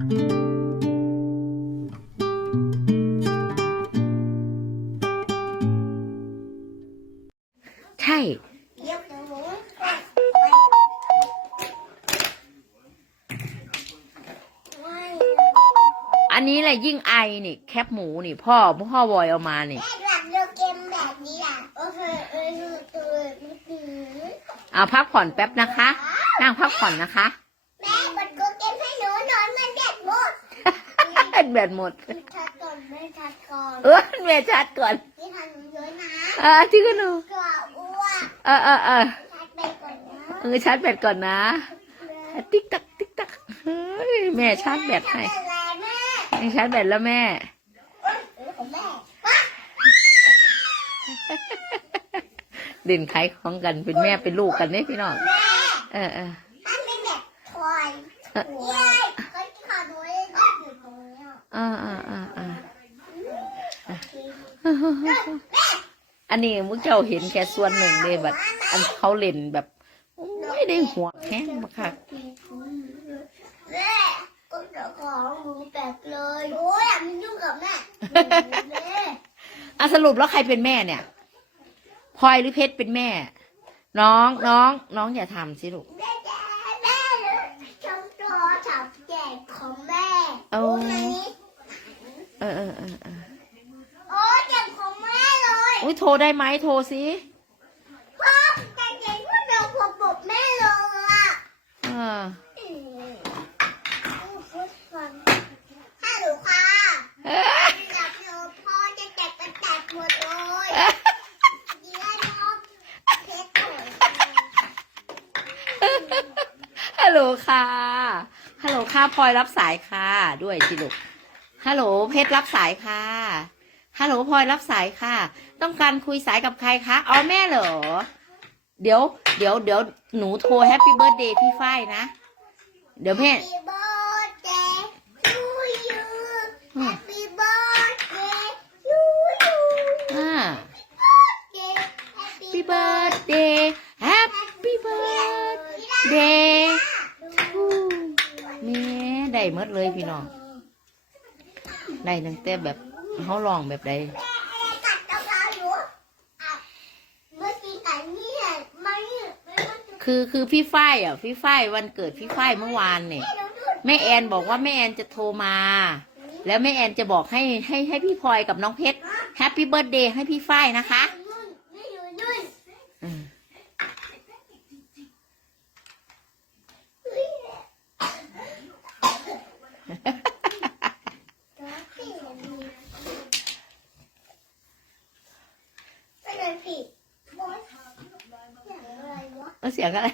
ใช่ อันนี้แหละยิ่งไอนี่ แคบหมูนี่ พ่อพ่อบอยเอามานี่แม่หลับเรือเกมแบบนี้อะโอเคเออตัวมันคือเอาพักผ่อนแป๊บนะคะ นั่งพักผ่อนนะคะ แม่กดกูเกมให้หนูนอนมันเด็ดหมด แบตหมด ไม่ชัดก่อนไม่ชัดก่อนเออแม่ชัดก่อนนี่ทำหนูเยอะนะอ่าที่ก็หนูกลัวอ้วกเออเออเออชัดไปก่อนนะเออชาร์จแบตก่อนนะ ติ๊กตักติ๊กตักเฮ้ยแม่ชาร์จแบตให้ทำอะไรแม่แม่ชาร์จแบตแล้วแม่ เอ้ยเออของแม่ว้าเด่นขายของกันเป็นแม่เป็นลูกกันเนี่ยพี่น้องแม่เออเออ มันเป็นแบบทอยเย้ยเขาที่ขอดูเลยอยู่ตรงเนี้ย เออเออเออเออ อันนี้มุกเจ้าเห็นแค่ส่วนหนึ่งเลยแบบอันเขาเล่นแบบไม่ได้หัวแข้งมาค่ะแม่ก็เดี๋ยวของหนูแตกเลยโอ้ยอย่ามายุ่งกับแม่แม่อะสรุปแล้วใครเป็นแม่เนี่ยพลอยหรือเพชรเป็นแม่ น้องน้อง น้องอย่าทำสิลูกแม่แม่ชมตัวฉับแจกของแม่โอ้ยเออเออเออเออ โอ้ยเจ็บของแม่เลย อุ้ยโทรได้ไหมโทรสิพ่อแต่เจ็บพวกเราพอปบแม่เลยอะเอออืมพูดฟังฮัลโหลค่ะเอ้ยจับโยพ่อจะแตกกระแตกหมดเลยเดี๋ยวน้องเพชรหน่อยฮัลโหลค่ะฮัลโหลค่ะพลอยรับสายค่ะ ด้วยสิลูกฮัลโหลเพชรรับสายค่ะ ฮัลโหลพลอยรับสายค่ะ ต้องการคุยสายกับใครคะเอาแม่เหรอ เดี๋ยว เดี๋ยวเดี๋ยวหนูโทรแฮปปี้เบิร์ดเดย์พี่ฝ้ายนะ เดี๋ยวแม่ Happy birthday to you Happy birthday to you อ่า Happy Happy birthday Happy birthday to แม่ได้หมดเลยพี่น้อง ได้ตั้งแต่แบบ เขาลองแบบใดกัดตะกาอยู่อะเมื่อกี้กัดนี่แหละมานี่ไม่ต้องจุดคือคือพี่ฝ้ายอะ พี่ฝ้ายวันเกิดพี่ฝ้ายเมื่อวานเนี่ยแม่แอนบอกว่าแม่แอนจะโทรมา แล้วแม่แอนจะบอกให้ให้ให้พี่พลอยกับน้องเพชรแฮปปี้เบิร์ดเดย์ให้พี่ฝ้ายนะคะ นู่นไม่อยู่นู่น อืม ไม่ได้ผิดบอสอย่างอะไรวะ เอาเสียงอะไร